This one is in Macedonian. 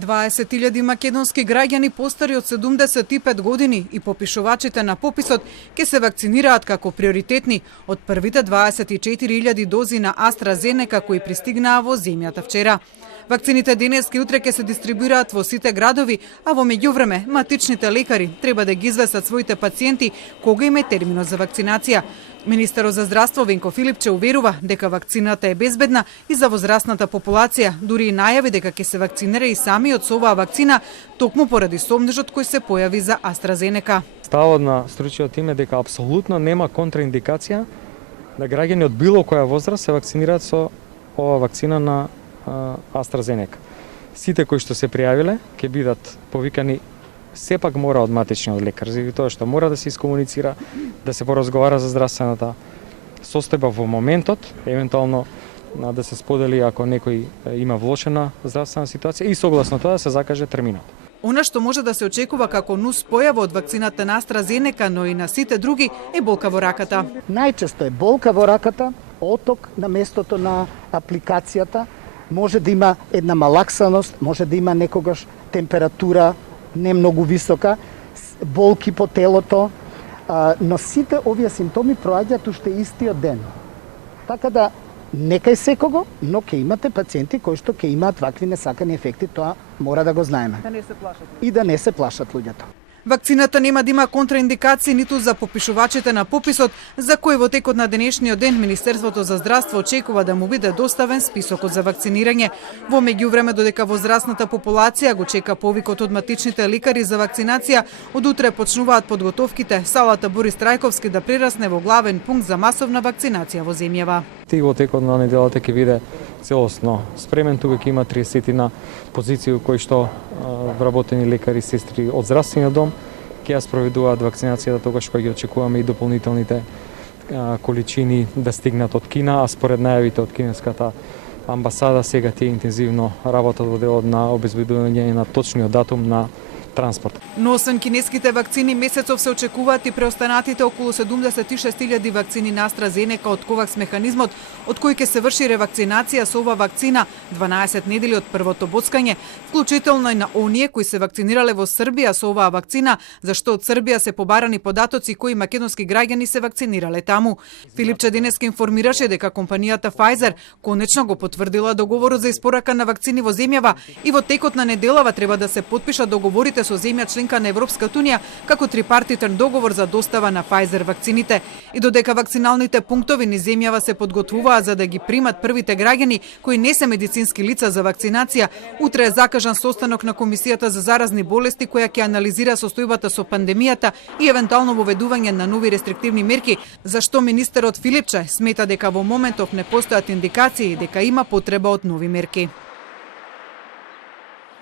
20.000 македонски граѓани постари од 75 години и попишувачите на пописот ќе се вакцинираат како приоритетни од првите 24.000 дози на AstraZeneca кои пристигнаа во земјата вчера. Вакцините денес и утре ќе се дистрибуираат во сите градови, а во меѓувреме матичните лекари треба да ги известат своите пациенти кога им е терминот за вакцинација. Министерот за здравство Венко Филипче уверува дека вакцината е безбедна и за возрастната популација, дури и најави дека ќе се вакцинира и самиот со оваа вакцина, токму поради сомнежот кој се појави за AstraZeneca. Ставот на стручниот тим е дека апсолутно нема контраиндикација да граѓани од било која возраст се вакцинираат со оваа вакцина на AstraZeneca. Сите кои што се пријавиле ќе бидат повикани сепак мора од матичниот лекар, заради тоа што мора да се искомуницира, да се поразговара за здравствената состојба во моментот, евентуално да се сподели ако некој има влошена здравствена ситуација и согласно тоа да се закаже терминот. Она што може да се очекува како нус појава од вакцината на AstraZeneca, но и на сите други, е болка во раката. Најчесто е болка во раката, оток на местото на апликацијата, може да има една малаксаност, може да има некогаш температура не многу висока, болки по телото, но сите овие симптоми проаѓаат уште истиот ден. Така да, некај секого, но ќе имате пациенти кои што ќе имаат вакви несакани ефекти, тоа мора да го знаеме. Да не се плашат. И да не се плашат луѓето. Вакцината нема да има контраиндикации ниту за попишувачите на пописот, за кои во текот на денешниот ден Министерството за здравство очекува да му биде доставен списокот за вакцинирање. Во меѓувреме, додека возрастната популација го чека повикот од матичните лекари за вакцинација, од утре почнуваат подготовките салата Борис Трајковски да прерасне во главен пункт за масовна вакцинација во земјава. Ти во текот на неделата ќе биде целосно спремен, тука ќе има 30 позиции кои што вработени лекари, сестри од здравствениот дом ќе ја спроведуваат вакцинацијата тогаш кога ги очекуваме и дополнителните количини да стигнат од Кина, а според најавите од кинеската амбасада сега тие интензивно работат во делот на обезбедување на точниот датум на транспорт. Но освен кинеските вакцини, месецов се очекуваат и преостанатите околу 76.000 вакцини на AstraZeneca од ковакс механизмот, од кој ќе се врши ревакцинација со ова вакцина 12 недели од првото боцкање, вклучително и на оние кои се вакцинирале во Србија со оваа вакцина, зашто од Србија се побарани податоци кои македонски граѓани се вакцинирале таму. Филипче денеска информираше дека компанијата Pfizer конечно го потврдила договорот за испорака на вакцини во земјава и во текот на неделава треба да се потпишат договорите со земја членка на Европската унија како трипартитен договор за достава на Pfizer вакцините. И додека вакциналните пунктови низ земјава се подготвуваат за да ги примат првите граѓани кои не се медицински лица за вакцинација, утре е закажан состанок на Комисијата за заразни болести која ќе анализира состојбата со пандемијата и евентуално воведување на нови рестриктивни мерки, зашто министерот Филипче смета дека во моментов не постојат индикации дека има потреба од нови мерки.